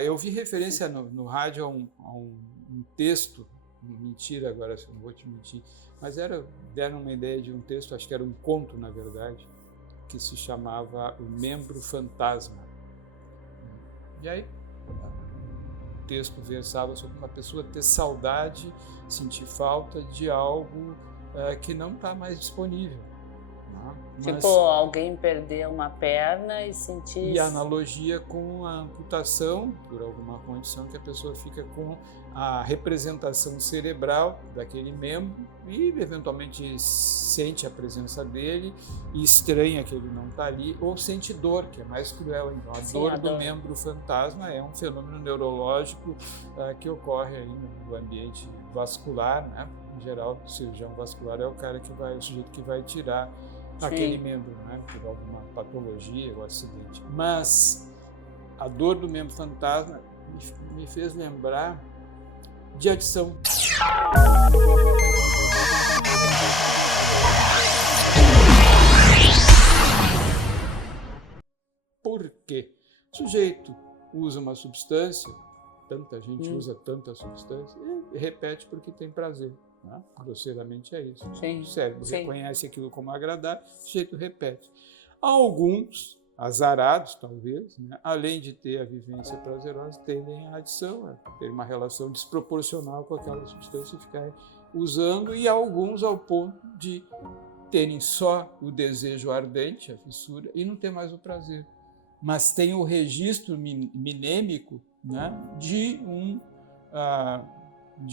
Eu vi referência no rádio a um texto, mentira agora, não vou te mentir, mas deram uma ideia de um texto, acho que era um conto, na verdade, que se chamava O Membro Fantasma. E aí, o texto versava sobre uma pessoa ter saudade, sentir falta de algo que não está mais disponível. Tipo, alguém perder uma perna e sentir... E a analogia com a amputação, por alguma condição que a pessoa fica com a representação cerebral daquele membro e eventualmente sente a presença dele e estranha que ele não está ali, ou sente dor, que é mais cruel. Então, dor do membro fantasma é um fenômeno neurológico que ocorre aí no ambiente vascular, né? Em geral, o cirurgião vascular é o sujeito que vai tirar aquele membro, né, por alguma patologia ou acidente. Mas a dor do membro fantasma me fez lembrar de adição. Por quê? O sujeito usa uma substância, tanta gente usa tanta substância, e repete porque tem prazer. Grosseiramente é isso. O cérebro reconhece aquilo como agradável, o sujeito repete. Alguns, azarados talvez, né, além de ter a vivência prazerosa, tendem a adição, ter uma relação desproporcional com aquela substância e ficar usando, e alguns ao ponto de terem só o desejo ardente, a fissura, e não ter mais o prazer. Mas tem o registro minêmico, né, de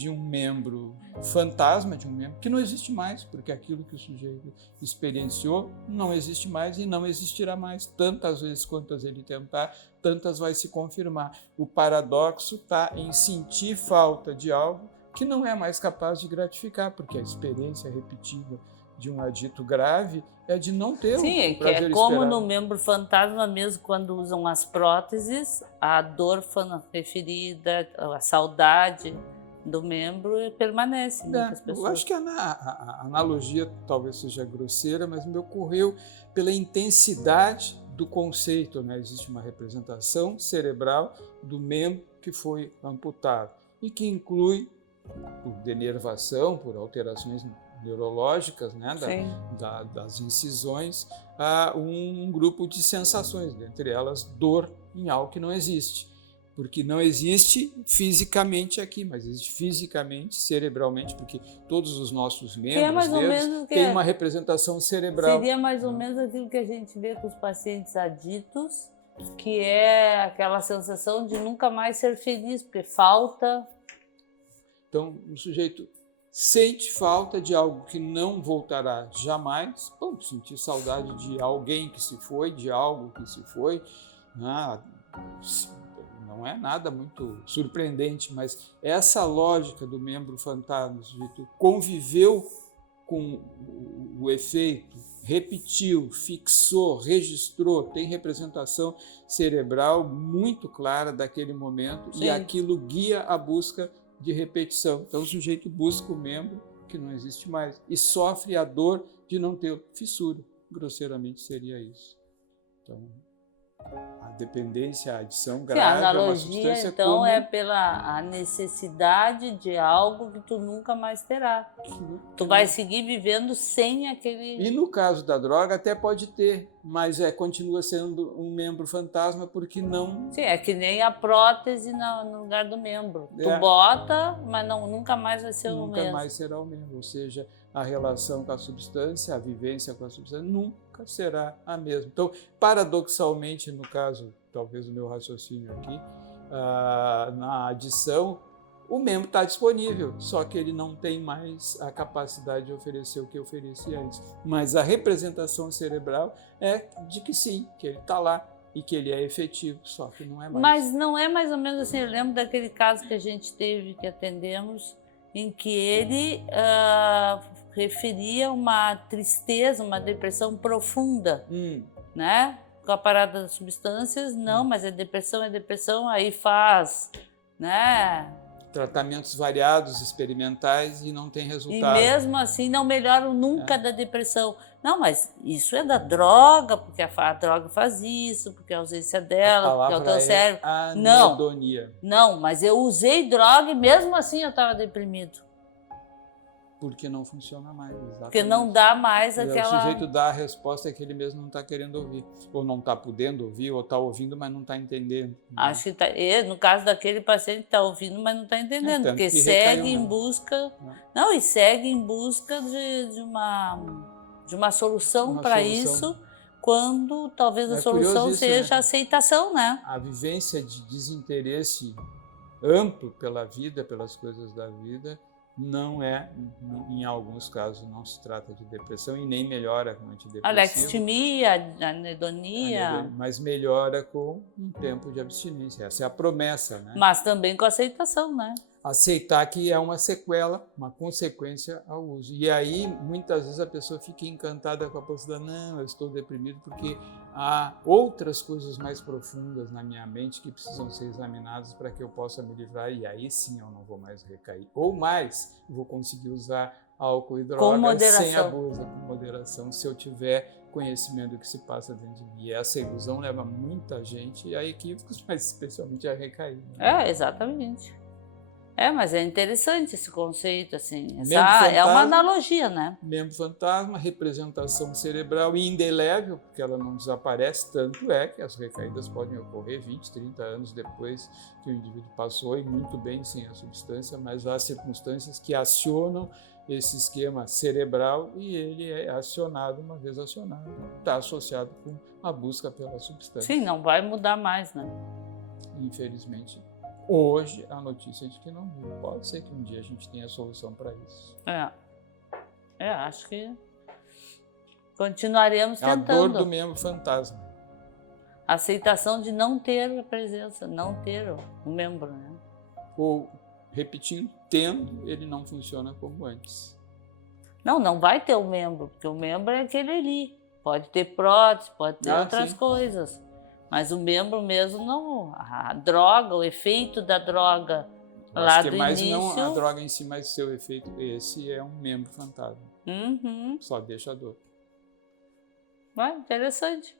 um membro fantasma, de um membro que não existe mais, porque aquilo que o sujeito experienciou não existe mais e não existirá mais. Tantas vezes quantas ele tentar, tantas vai se confirmar. O paradoxo está em sentir falta de algo que não é mais capaz de gratificar, porque a experiência repetida de um adito grave é de não ter o prazer que é como esperado. no membro fantasma mesmo, quando usam as próteses, a dor referida, a saudade do membro permanece. Muitas pessoas. Eu acho que a analogia talvez seja grosseira, mas me ocorreu pela intensidade do conceito, né? Existe uma representação cerebral do membro que foi amputado e que inclui, por denervação, por alterações neurológicas, né, das incisões, um grupo de sensações, dentre elas dor em algo que não existe. Porque não existe fisicamente aqui, mas existe fisicamente, cerebralmente, porque todos os nossos membros têm uma representação cerebral. Seria mais ou menos aquilo que a gente vê com os pacientes aditos, que é aquela sensação de nunca mais ser feliz, porque falta... Então, o sujeito sente falta de algo que não voltará jamais, sentir saudade de alguém que se foi, de algo que se foi, não é nada muito surpreendente, mas essa lógica do membro fantasma, o sujeito conviveu com o efeito, repetiu, fixou, registrou, tem representação cerebral muito clara daquele momento e aquilo guia a busca de repetição. Então o sujeito busca o membro que não existe mais e sofre a dor de não ter fissura. Grosseiramente seria isso. Então, a dependência, a adição grave a analogia, é uma substância então, como... é pela necessidade de algo que tu nunca mais terá. Tu vai seguir vivendo sem aquele... E no caso da droga até pode ter, mas continua sendo um membro fantasma porque não... Sim, é que nem a prótese no lugar do membro. Tu bota, mas nunca mais vai ser o mesmo. Nunca mais será o mesmo, ou seja, a relação com a substância, a vivência com a substância nunca será a mesma. Então, paradoxalmente, no caso, talvez o meu raciocínio aqui, na adição, o membro está disponível, só que ele não tem mais a capacidade de oferecer o que oferecia antes. Mas a representação cerebral é de que sim, que ele está lá e que ele é efetivo, só que não é mais. Mas não é mais ou menos assim, eu lembro daquele caso que a gente teve, que atendemos, em que ele referia uma tristeza, uma depressão profunda, né? Com a parada das substâncias, não, mas é depressão, aí faz, né? tratamentos variados, experimentais, e não tem E resultado. mesmo assim não melhoram nunca da depressão. Não, mas isso é da droga, porque a droga faz isso, porque a ausência A dela, porque é o palavra teu cérebro. é Não, anedonia, não, mas eu usei droga e mesmo assim eu estava deprimido. porque não funciona mais, exatamente. Porque não dá mais O aquela... sujeito dá a resposta que ele mesmo não está querendo ouvir, ou não está podendo ouvir, ou está ouvindo, mas não está entendendo. Acho que no caso daquele paciente está ouvindo, mas não está entendendo, tanto porque que recaiu, segue em né? busca... Não, e segue em busca de uma solução Uma para solução. isso, quando talvez a É solução curioso isso, seja né? a aceitação, né? A vivência de desinteresse amplo pela vida, pelas coisas da vida, não é, em alguns casos, não se trata de depressão e nem melhora com antidepressivo. Alexithymia, anedonia, Mas melhora com um tempo de abstinência. Essa é a promessa, né? mas também com aceitação, né? Aceitar que é uma sequela, uma consequência ao uso. E aí, muitas vezes, a pessoa fica encantada com a possibilidade, não, eu estou deprimido porque há outras coisas mais profundas na minha mente que precisam ser examinadas para que eu possa me livrar, e aí sim eu não vou mais recair. Ou mais, eu vou conseguir usar álcool e droga sem abuso, com moderação, se eu tiver conhecimento do que se passa dentro de mim. E essa ilusão leva muita gente a equívocos, mas especialmente a recair. Né? Exatamente. Mas é interessante esse conceito, assim. É uma analogia, né? Membro fantasma, representação cerebral indelével, porque ela não desaparece, tanto é que as recaídas podem ocorrer 20, 30 anos depois que o indivíduo passou e muito bem sem a substância, mas há circunstâncias que acionam esse esquema cerebral e ele é acionado, uma vez acionado, está associado com a busca pela substância. Sim, não vai mudar mais, né? Infelizmente. Hoje, a notícia é de que não muda. Pode ser que um dia a gente tenha solução para isso. Acho que continuaremos tentando. A dor do membro fantasma. A aceitação de não ter a presença, não ter o membro, né? Ou, repetindo, tendo, ele não funciona como antes. Não vai ter o membro, porque o membro é aquele ali. Pode ter prótese, pode ter outras coisas. Mas o membro mesmo não. A droga, o efeito da droga lá do início... Mas não a droga em si, mas o seu efeito, esse é um membro fantasma. Só deixa a dor. Interessante.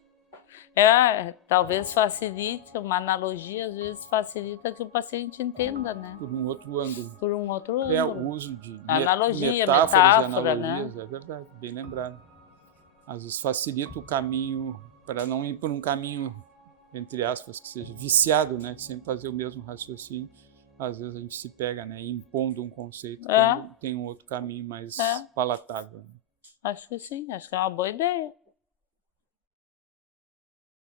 Talvez facilite, uma analogia às vezes facilita que o paciente entenda, né? Por um outro ângulo. Por um outro ângulo. O uso de analogia, metáfora, né? É verdade, bem lembrado. Às vezes facilita o caminho para não ir por um caminho, entre aspas, que seja viciado, né, de sempre fazer o mesmo raciocínio. Às vezes a gente se pega, né, impondo um conceito quando tem um outro caminho mais palatável. Acho que sim, acho que é uma boa ideia.